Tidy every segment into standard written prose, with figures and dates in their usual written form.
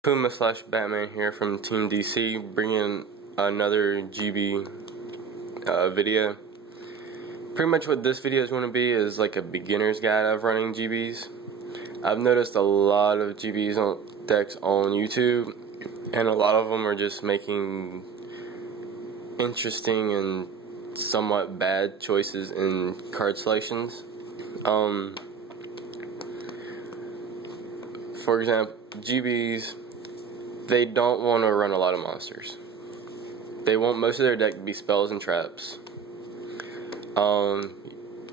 Puma slash Batman here from Team DC, bringing another GB video. Pretty much what this video is going to be is like a beginner's guide of running GBs. I've noticed a lot of GBs decks on YouTube, and a lot of them are just making interesting and somewhat bad choices in card selections. For example, GBs, they don't want to run a lot of monsters. They want most of their deck to be spells and traps.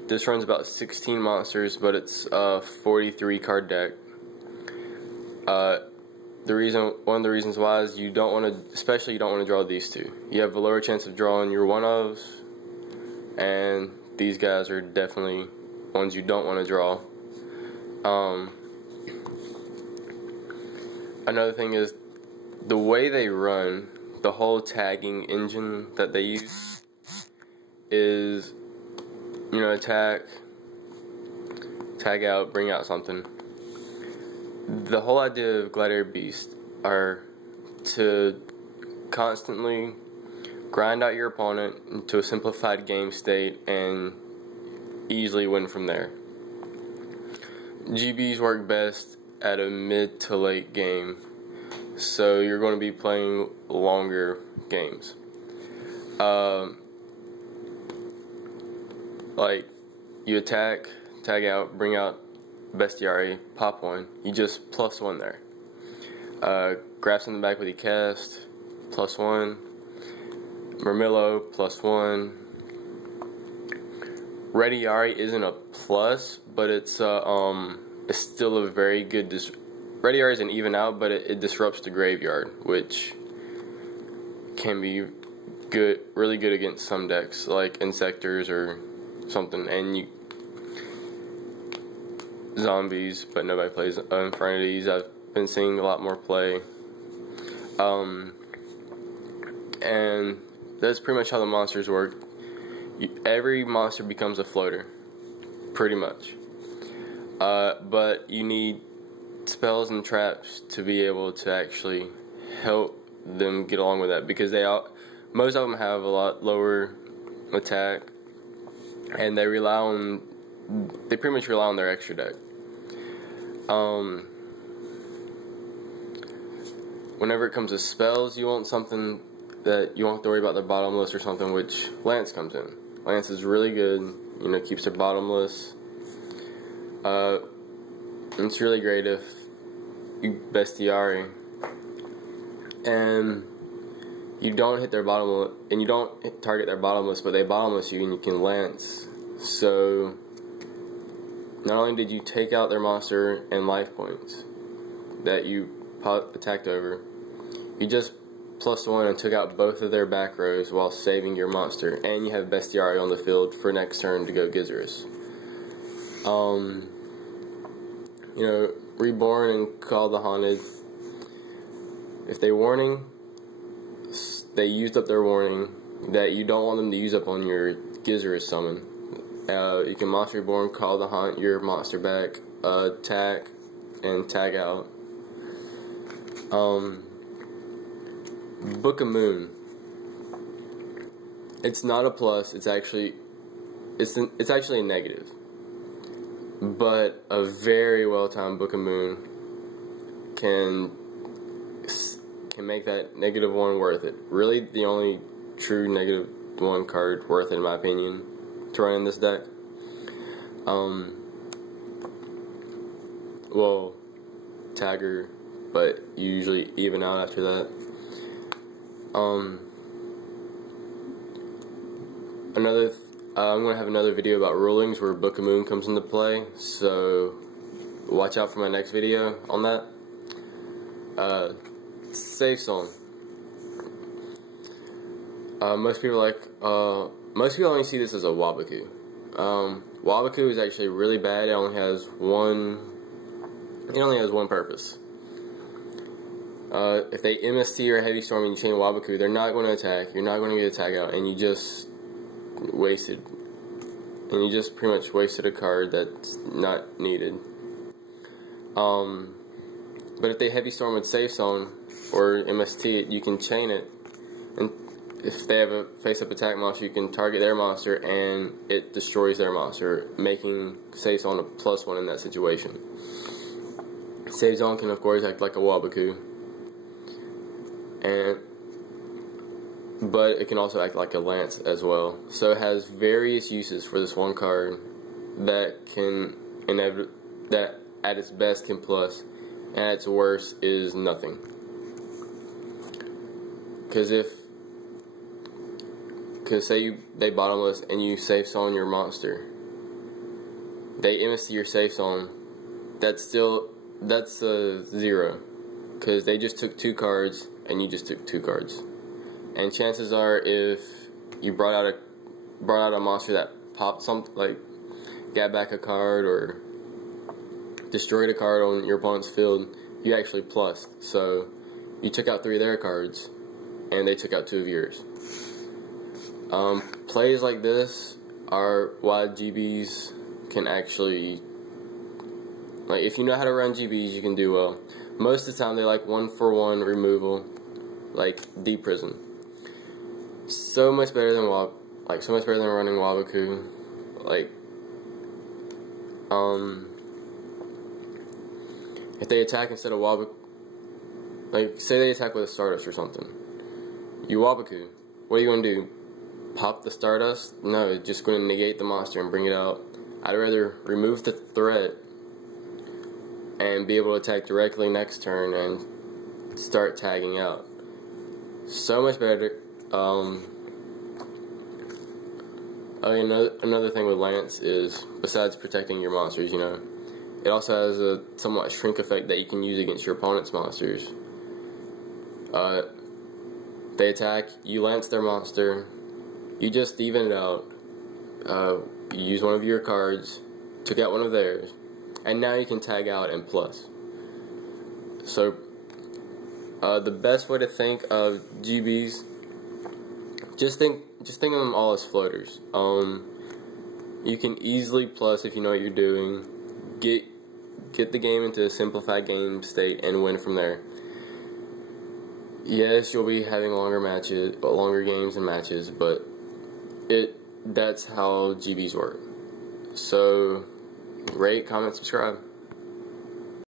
This runs about 16 monsters, but it's a 43 card deck. One of the reasons why is you don't want to, especially you don't want to draw these two. You have a lower chance of drawing your one-ofs, and these guys are definitely ones you don't want to draw. Another thing is the way they run, the whole tagging engine that they use is, you know, attack, tag out, bring out something. The whole idea of Gladiator Beast are to constantly grind out your opponent into a simplified game state and easily win from there. GBs work best at a mid to late game, so you're going to be playing longer games. Like, you attack, tag out, bring out Bestiary, pop one, you just +1 there. Grasp in the back with your cast, +1. Murmillo, +1. Readiari isn't a plus, but it's still a very good. Readiari is an even out, but it disrupts the graveyard, which can be good, really good against some decks like Insectors or something, and zombies, but nobody plays Infernities. I've been seeing a lot more play, and that's pretty much how the monsters work. Every monster becomes a floater, pretty much. But you need spells and traps to be able to actually help them get along with that, because most of them have a lot lower attack, and they pretty much rely on their extra deck. Whenever it comes to spells, you want something that you won't have to worry about their bottomless or something, which Lance comes in. Lance is really good, you know, keeps their bottomless. It's really great if you Bestiary and you don't hit their bottomless, and you don't target their bottomless, but they bottomless you, and you can Lance. So not only did you take out their monster and life points that you attacked over, you just +1 and took out both of their back rows while saving your monster, and you have Bestiary on the field for next turn to go Gizzarus. You know, Reborn and Call the Haunted, if they used up their warning that you don't want them to use up on your Gizzarus summon, you can Monster Reborn, Call the Haunt your monster back, attack, and tag out. Book of Moon. It's not a plus. It's actually a negative. But a very well timed Book of Moon can make that -1 worth it. Really, the only true -1 card worth it, in my opinion, to run in this deck. Well, Tagger, but you usually even out after that. I'm going to have another video about rulings where Book of Moon comes into play, so watch out for my next video on that. Safe Zone. Most people only see this as a Waboku. Waboku is actually really bad. It only has one purpose. If they MST or Heavy Storm and you chain Waboku, they're not going to attack. You're not going to get a tag out, and you just wasted. And you just pretty much wasted a card that's not needed. But if they heavy storm with Safe Zone or MST, you can chain it, and if they have a face-up attack monster, you can target their monster and it destroys their monster, making Safe Zone a +1 in that situation. Safe Zone can of course act like a Waboku, but it can also act like a Lance as well. So it has various uses for this one card that at its best can plus, and at its worst is nothing. Because say they bottomless and you Safe Zone your monster, they MST your Safe Zone, that's a 0, because they just took 2 cards and you just took 2 cards. And chances are, if you brought out a monster that popped something, like got back a card or destroyed a card on your opponent's field, you actually plussed. So you took out 3 of their cards and they took out 2 of yours. Plays like this are why GBs can actually, like, if you know how to run GBs, you can do well. Most of the time they like 1-for-1 removal, like Deep Prison. So much better than running Waboku. Like, if they attack instead of Waboku, like say they attack with a Stardust or something, you Waboku, what are you gonna do? Pop the Stardust? No, it's just going to negate the monster and bring it out. I'd rather remove the threat and be able to attack directly next turn and start tagging out. So much better. Another thing with Lance is, besides protecting your monsters, you know, it also has a somewhat shrink effect that you can use against your opponent's monsters. They attack, you Lance their monster, you just even it out, you use one of your cards, took out one of theirs, and now you can tag out and plus. So, the best way to think of GBs, just think of them all as floaters. You can easily plus if you know what you're doing, get the game into a simplified game state and win from there. Yes, you'll be having longer games and matches, but that's how GBs work. So, rate, comment, subscribe.